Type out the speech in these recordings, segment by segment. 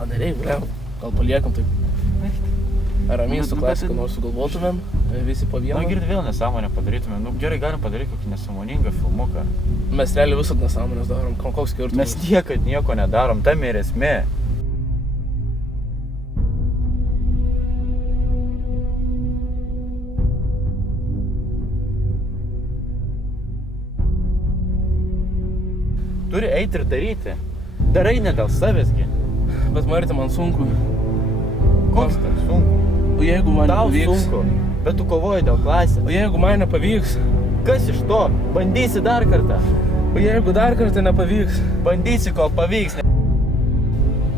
Gal nereik, gal paliekam taip. Ramiai su klasika nors sugalvotumėm, visi po vieną. Na, girdi vėl nesąmonę padarytumėm. Nu, gerai, galim padaryti kokį nesąmoningą filmuką. Mes realiai visat nesąmonės darom, koks skirtumas. Mes niekad nieko nedarom, tam ir esmė. Turi eiti ir daryti. Darai ne dėl savęsgi. Bet Marti, man sunku. Koks tai sunku? O jeigu man Tau nepavyks? sunku, bet tu kovoji dėl klasės. O jeigu man nepavyks? Kas iš to? Bandysi dar kartą. O jeigu dar kartą nepavyks? Bandysi, kol pavyks.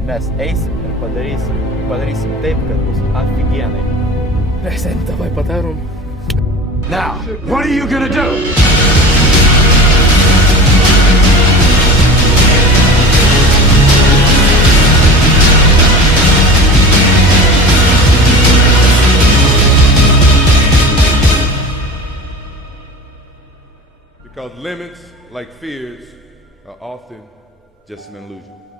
Mes eisim ir padarysim taip, kad bus aфиgenai. Seni, davai padarom. Now, what are you gonna do? Because limits, like fears, are often just an illusion.